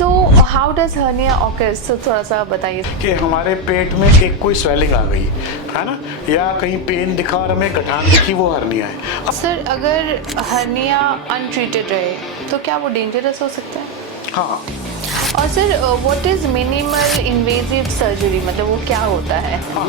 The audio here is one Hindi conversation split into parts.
So how does hernia occurs, तो थोड़ा सा बताइए कि हमारे पेट में एक कोई स्वेलिंग आ गई है ना, या कहीं पेन दिखा और हमें गठान दिखी, वो हर्निया है। सर। अगर हर्निया अनट्रीटेड रहे तो क्या वो डेंजरस हो सकता है? हाँ, और sir what is minimal invasive surgery, मतलब वो क्या होता है? हाँ,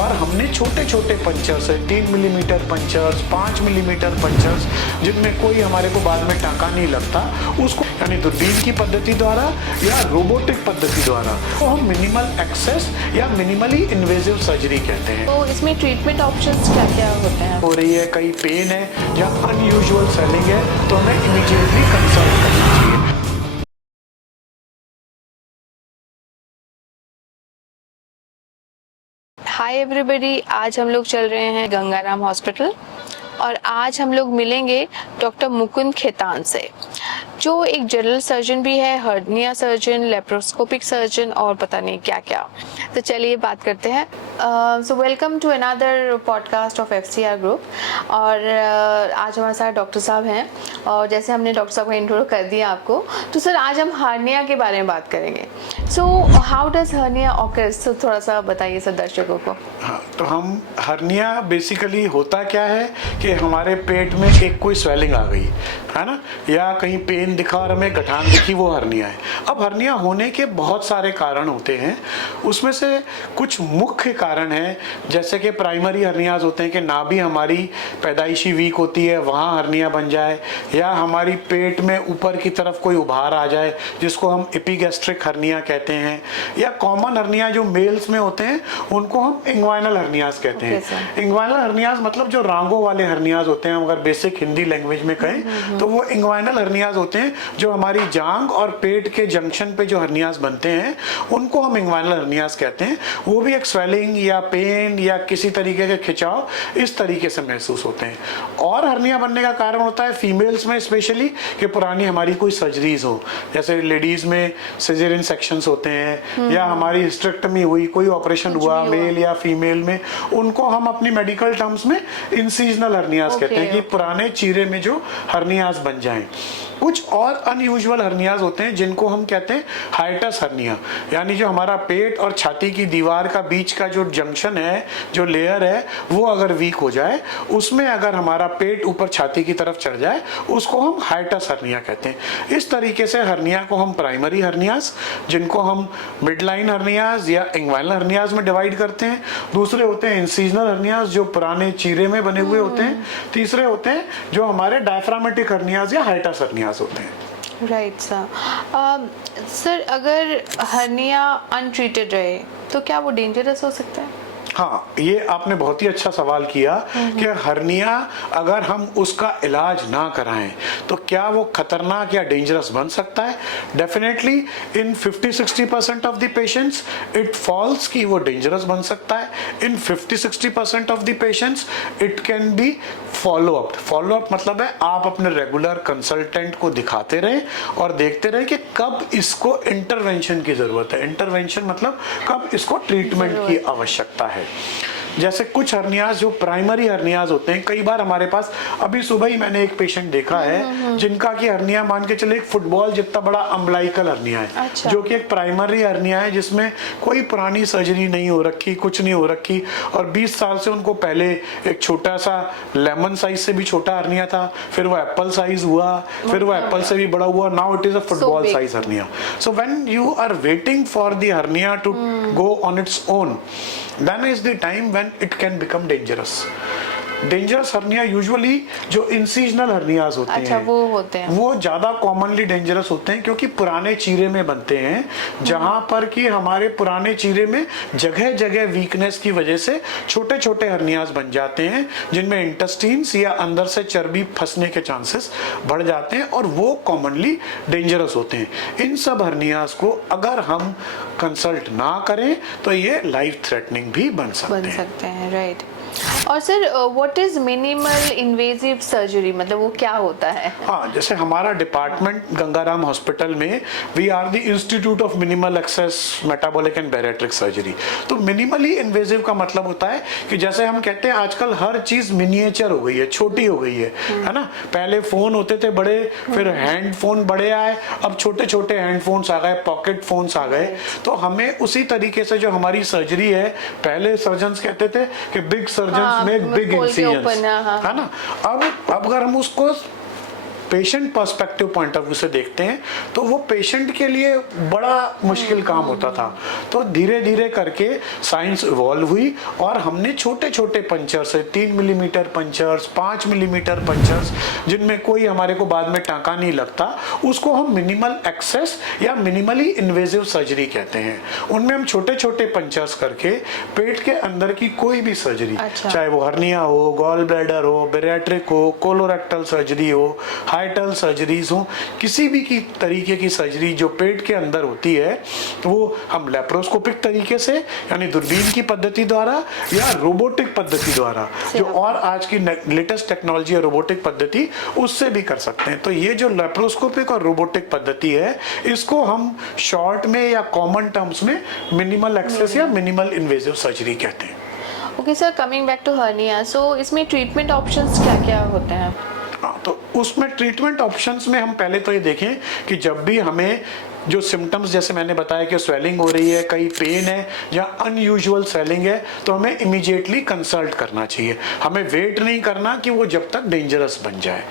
और हमने छोटे छोटे पंचर्स है, 3 मिलीमीटर पंचर्स, 5 मिलीमीटर पंचर्स, जिनमें कोई हमारे को बाद में टाँका नहीं लगता, उसको यानी दूरबीन की पद्धति द्वारा या रोबोटिक पद्धति द्वारा तो हम मिनिमल एक्सेस या मिनिमली इन्वेजिव सर्जरी कहते हैं। तो इसमें ट्रीटमेंट ऑप्शंस क्या क्या होते हैं? हो रही है, कहीं पेन है या अनयूजुअल स्वेलिंग है तो हमें इमीडिएटली कंसल्ट करना चाहिए। हाय एवरीबॉडी, आज हम लोग चल रहे हैं गंगाराम हॉस्पिटल और आज हम लोग मिलेंगे डॉक्टर मुकुंद खेतान से, जो एक जनरल सर्जन भी है, हर्निया सर्जन, लेप्रोस्कोपिक सर्जन और पता नहीं क्या क्या। तो चलिए बात करते हैं। So welcome to another podcast of FCR group. और आज हमारे साथ डॉक्टर साहब हैं और जैसे हमने डॉक्टर साहब का इंट्रो कर दिया आपको, तो सर आज हम हर्निया के बारे में बात करेंगे। So how does hernia occurs, तो थोड़ा सा बताइए सर दर्शकों को। हाँ, तो हम हर्निया बेसिकली होता क्या है कि हमारे पेट में एक कोई स्वेलिंग आ गई है ना, या कहीं पेन दिखा और हमें गठान दिखी, वो हर्निया है। अब हर्निया होने के बहुत सारे कारण होते हैं, उसमें से कुछ मुख्य कारण हैं, जैसे कि प्राइमरी हर्नियाज होते हैं कि नाभि हमारी पैदाइशी वीक होती है, वहाँ हर्निया बन जाए, या हमारी पेट में ऊपर की तरफ कोई उभार आ जाए जिसको हम एपिगैस्ट्रिक हर्निया कहते हैं, या कॉमन हर्निया जो मेल्स में होते हैं उनको हम इंग्वाइनल हर्नियाज कहते हैं। इंग्वाइनल हर्नियाज मतलब जो रांगों वाले हर्नियाज होते हैं, अगर बेसिक हिंदी लैंग्वेज में कहें तो वो इंग्वाइनल हर्नियाज होते हैं। जो हमारी जांग और पेट के जंक्शन पे जो हर्नियाज बनते हैं उनको हम इंग्वाइनल हर्नियाज कहते हैं। वो भी एक स्वेलिंग या पेन या किसी तरीके के खिंचाव इस तरीके से महसूस होते हैं। और हर्निया बनने का कारण होता है फीमेल्स में स्पेशली कि पुरानी हमारी कोई सर्जरीज हो, जैसे लेडीज में सिजेरियन सेक्शंस होते हैं या हमारी हिस्टेरेक्टमी हुई, कोई ऑपरेशन हुआ मेल या फीमेल में, उनको हम अपनी मेडिकल टर्म्स में इंसिजनल हर्नियाज कहते हैं कि पुराने चीरे में जो हर्नियाज बन जाएं। कुछ और अनयूजुअल हर्नियाज होते हैं जिनको हम कहते हैं हाइटस हर्निया, यानी जो हमारा पेट और छाती की दीवार का बीच का जो जंक्शन है, जो लेयर है, वो अगर वीक हो जाए, उसमें अगर हमारा पेट ऊपर छाती की तरफ चढ़ जाए, उसको हम हाइटस हर्निया कहते हैं। इस तरीके से हर्निया को हम प्राइमरी हर्नियाज, जिनको हम मिडलाइन हर्नियाज या इंग्वाइनल हर्नियाज में डिवाइड करते हैं। दूसरे होते हैं इंसिजनल हर्नियाज जो पुराने चीरे में बने हुए होते हैं। तीसरे होते हैं जो हमारे डायफ्रामेटिक हर्नियाज या हाइटस हर्नियाज होते हैं। Right sir. सर अगर हर्निया अनट्रीटेड रहे तो क्या वो डेंजरस हो सकता है? हाँ, ये आपने बहुत ही अच्छा सवाल किया कि हर्निया अगर हम उसका इलाज ना कराएं तो क्या वो खतरनाक या डेंजरस बन सकता है। Definitely in 50-60% of the patients it falls कि वो डेंजरस बन सकता है। इन 50-60% of the patients it can be follow up मतलब है आप अपने रेगुलर कंसल्टेंट को दिखाते रहें और देखते रहें कि कब इसको इंटरवेंशन की जरूरत है। इंटरवेंशन मतलब कब इसको ट्रीटमेंट की आवश्यकता है। जैसे कुछ हर्नियाज जो प्राइमरी हर्नियाज होते हैं, कई बार हमारे पास अभी सुबह ही मैंने एक पेशेंट देखा है जिनका की हर्निया मान के चले एक फुटबॉल जितना बड़ा अम्बलाइकल हर्निया है। अच्छा। जो कि एक प्राइमरी हर्निया है जिसमें कोई पुरानी सर्जरी नहीं हो रखी, कुछ नहीं हो रखी, और 20 साल से उनको पहले एक छोटा सा लेमन साइज से भी छोटा हर्निया था, फिर वो एप्पल साइज हुआ, फिर वो एप्पल से भी बड़ा हुआ, now it is a football size hernia. So when you are waiting for the hernia to go on its own, then is the time when it can become dangerous. Dangerous hernia usually जो इंसिजनल हर्नियाज होते हैं, वो होते हैं, वो ज्यादा कॉमनली डेंजरस होते हैं क्योंकि पुराने चीरे में बनते हैं, जहां पर कि हमारे पुराने चीरे में जगह जगह वीकनेस की वजह से छोटे छोटे हर्नियाज बन जाते हैं, जिनमें इंटेस्टाइन्स या अंदर से चर्बी फंसने के चांसेस बढ़ जाते हैं और वो कॉमनली डेंजरस होते हैं। इन सब हर्नियाज को अगर हम कंसल्ट ना करें तो ये लाइफ थ्रेटनिंग भी बन सकते हैं। राइट। और sir what is minimal invasive surgery, मतलब वो क्या होता है? हाँ, जैसे हमारा डिपार्टमेंट गंगाराम हॉस्पिटल में we are the institute of minimal access metabolic and bariatric surgery. तो मिनिमली इन्वेजिव का मतलब होता है कि जैसे हम कहते हैं आजकल हर चीज मिनिएचर हो गई है, छोटी हो गई है ना। पहले फोन होते थे बड़े, फिर हैंड फोन बड़े आए, अब छोटे छोटे हैंड फोन्स आ गए, पॉकेट फोन्स आ गए। तो हमें उसी तरीके से जो हमारी सर्जरी है, पहले सर्जन्स कहते थे कि big surgeons make big incisions, है ना। अब अगर हम उसको patient perspective point of view से देखते हैं तो वो पेशेंट के लिए बड़ा मुश्किल काम होता था। तो धीरे धीरे करके साइंस इवॉल्व हुई और हमने छोटे छोटे पंचर्स है, 3 मिलीमीटर पंचर्स, 5 मिलीमीटर पंचर्स, जिनमें कोई हमारे को बाद में टांका नहीं लगता, उसको हम मिनिमल एक्सेस या मिनिमली इन्वेजिव सर्जरी कहते हैं। उनमें हम छोटे छोटे पंचर्स करके पेट के अंदर की कोई भी सर्जरी, चाहे वो हर्निया हो, गॉल ब्लैडर हो, बैरिएट्रिक हो, कोलोरेक्टल सर्जरी हो, हाइटल सर्जरीज हो, किसी भी की तरीके की सर्जरी जो पेट के अंदर होती है, वो हम लेप्रोस्कोपिक तरीके से यानी दूरबीन की पद्धति द्वारा या रोबोटिक पद्धति द्वारा, जो और आज की लेटेस्ट टेक्नोलॉजी है रोबोटिक पद्धति, उससे भी कर सकते हैं। तो ये जो लेप्रोस्कोपिक और रोबोटिक पद्धति है, इसको हम शॉर्ट में या कॉमन टर्म्स में मिनिमल एक्सेस या मिनिमल इन्वेजिव सर्जरी कहते हैं। Okay sir, coming back to hernia, so इसमें ट्रीटमेंट ऑप्शंस क्या क्या होते हैं? तो उसमें ट्रीटमेंट ऑप्शंस में हम पहले तो ये देखें कि जब भी हमें जो सिम्टम्स, जैसे मैंने बताया कि स्वेलिंग हो रही है, कहीं पेन है या अनयूजुअल स्वेलिंग है, तो हमें इमीडिएटली कंसल्ट करना चाहिए। हमें वेट नहीं करना कि वो जब तक डेंजरस बन जाए।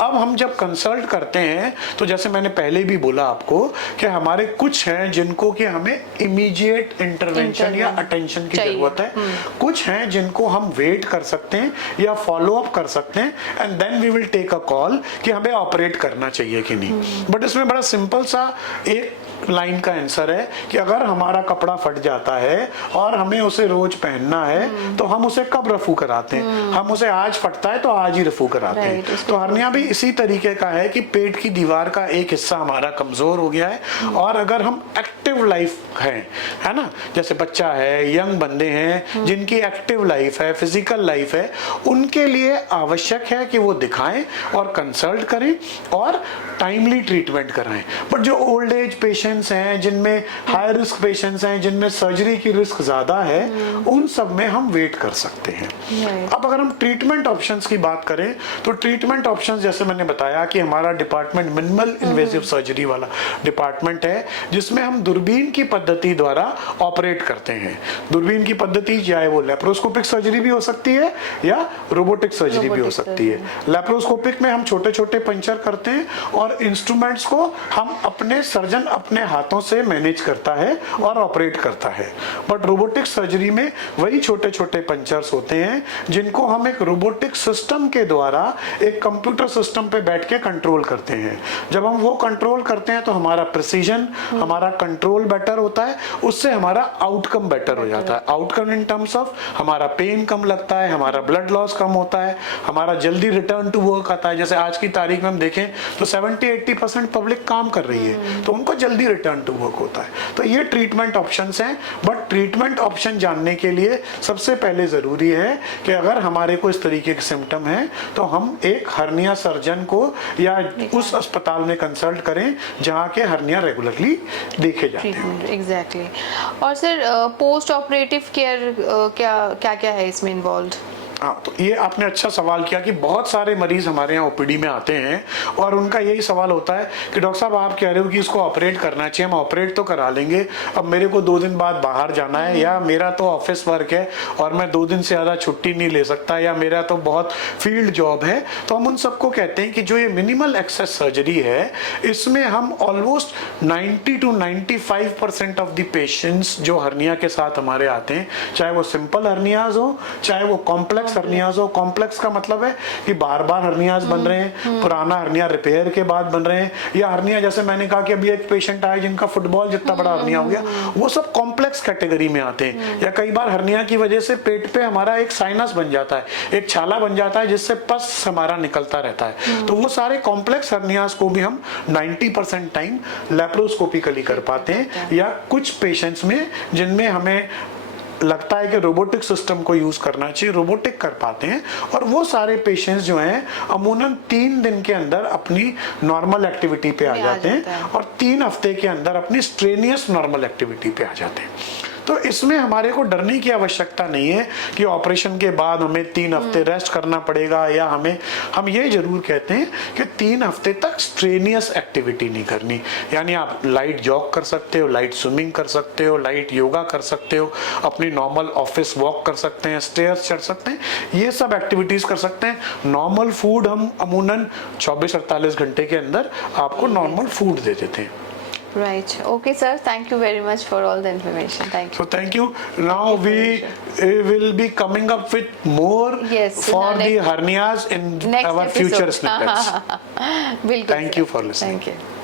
अब हम जब कंसल्ट करते हैं तो जैसे मैंने पहले भी बोला आपको कि हमारे कुछ हैं जिनको कि हमें इमीडिएट इंटरवेंशन या अटेंशन की जरूरत है, कुछ हैं जिनको हम वेट कर सकते हैं या फॉलो अप कर सकते हैं, and then we will take a call कि हमें ऑपरेट करना चाहिए कि नहीं। बट इसमें बड़ा सिंपल सा एक लाइन का आंसर है कि अगर हमारा कपड़ा फट जाता है और हमें उसे रोज पहनना है तो हम उसे कब रफू कराते हैं? हम उसे आज फटता है तो आज ही रफू कराते हैं। तो हर्निया भी इसी तरीके का है कि पेट की दीवार का एक हिस्सा हमारा कमजोर हो गया है और अगर हम एक्टिव लाइफ है ना, जैसे बच्चा है, यंग बंदे हैं जिनकी एक्टिव लाइफ है, फिजिकल लाइफ है, उनके लिए आवश्यक है कि वो दिखाएं और कंसल्ट करें और टाइमली ट्रीटमेंट कराएं। बट जो ओल्ड एज पेशेंट्स हैं, जिनमें हाई रिस्क पेशेंट्स हैं, जिनमें सर्जरी की रिस्क ज्यादा है, उन सब में हम वेट कर सकते हैं। अब अगर हम ट्रीटमेंट ऑप्शंस की बात करें तो ट्रीटमेंट ऑप्शंस जैसे मैंने बताया कि हमारा डिपार्टमेंट मिनिमल इन्वेजिव सर्जरी वाला डिपार्टमेंट है, जिसमें हम दूरबीन की पद्धति द्वारा ऑपरेट करते हैं। दूरबीन की पद्धति चाहे वो लेप्रोस्कोपिक सर्जरी भी हो सकती है या रोबोटिक सर्जरी भी हो सकती है। लेप्रोस्कोपिक में हम छोटे छोटे पंचर करते हैं और इंस्ट्रूमेंट्स को हम अपने सर्जन अपने हाथों से मैनेज करता है और ऑपरेट करता है। बट रोबोटिक सर्जरी में वही छोटे छोटे पंचर्स होते हैं जिनको हम एक रोबोटिक सिस्टम के द्वारा एक कंप्यूटर सिस्टम पे बैठ के कंट्रोल करते हैं। जब हम वो कंट्रोल करते हैं तो हमारा प्रिसीजन, हमारा कंट्रोल बेटर होता है, उससे हमारा आउटकम बेटर हो जाता है। आउटकम इन टर्म्स ऑफ हमारा पेन कम लगता है, हमारा ब्लड लॉस कम होता है, हमारा जल्दी रिटर्न टू वर्क आता है। जैसे आज की तारीख में हम देखें तो 70-80% पब्लिक काम कर रही है, तो उनको जल्दी रिटर्न टू वर्क होता है। तो ये ट्रीटमेंट ऑप्शंस हैं। बट ट्रीटमेंट ऑप्शन जानने के लिए सबसे पहले जरूरी है कि अगर हमारे को इस तरीके के सिम्टम है तो हम एक हर्निया सर्जन को या उस अस्पताल में कंसल्ट करें जहाँ के हर्निया रेगुलरली देखे जाते हैं। एग्जैक्टली। और सर पोस्ट ऑपरेटिव केयर क्या क्या है इसमें इन्वॉल्व? हाँ, तो ये आपने अच्छा सवाल किया कि बहुत सारे मरीज हमारे यहाँ ओपीडी में आते हैं और उनका यही सवाल होता है कि डॉक्टर साहब आप कह रहे हो कि इसको ऑपरेट करना चाहिए, हम ऑपरेट तो करा लेंगे, अब मेरे को 2 दिन बाद बाहर जाना है या मेरा तो ऑफिस वर्क है और मैं 2 दिन से ज़्यादा छुट्टी नहीं ले सकता या मेरा तो बहुत फील्ड जॉब है। तो हम उन सबको कहते हैं कि जो ये मिनिमल एक्सेस सर्जरी है, इसमें हम ऑलमोस्ट 90-95% ऑफ द पेशेंट्स जो हर्निया के साथ हमारे आते हैं, चाहे वो सिंपल हर्नियाज हो चाहे वो कॉम्प्लेक्स हर्नियाज हो। कॉम्प्लेक्स का मतलब है कि बार बार हर्नियाज बन रहे हैं, पुराना हर्निया रिपेयर के बाद बन रहे हैं, या हर्निया जैसे मैंने कहा कि अभी एक पेशेंट आया जिनका फुटबॉल जितना बड़ा हर्निया हो गया, वो सब कॉम्प्लेक्स कैटेगरी में आते हैं। या कई बार हर्निया की वजह से पेट पे हमारा एक साइनस बन जाता है, एक छाला बन जाता है जिससे पस हमारा निकलता रहता है। तो वो सारे कॉम्प्लेक्स हर्नियाज को भी हम 90% टाइम लेप्रोस्कोपिकली कर पाते हैं, या कुछ पेशेंट्स में जिनमें हमें लगता है कि रोबोटिक सिस्टम को यूज करना चाहिए, रोबोटिक कर पाते हैं, और वो सारे पेशेंट्स जो हैं अमूमन 3 दिन के अंदर अपनी नॉर्मल एक्टिविटी पे आ जाते हैं और 3 हफ्ते के अंदर अपनी स्ट्रेनियस नॉर्मल एक्टिविटी पे आ जाते हैं। तो इसमें हमारे को डरने की आवश्यकता नहीं है कि ऑपरेशन के बाद हमें 3 हफ्ते रेस्ट करना पड़ेगा, या हम ये जरूर कहते हैं कि 3 हफ्ते तक स्ट्रेनियस एक्टिविटी नहीं करनी। यानी आप लाइट जॉग कर सकते हो, लाइट स्विमिंग कर सकते हो, लाइट योगा कर सकते हो, अपनी नॉर्मल ऑफिस वॉक कर सकते हैं, स्टेयर्स चढ़ सकते हैं, ये सब एक्टिविटीज कर सकते हैं। नॉर्मल फूड हम अमूमन 24-48 घंटे के अंदर आपको नॉर्मल फूड दे देते हैं। Right. Okay, sir. Thank you very much for all the information. Thank you. So thank you. Now we will be coming up with more Yes, for in our the next- hernias in Next our episode. future snippets. बिल्कुल. Thank sir. you for listening. Thank you.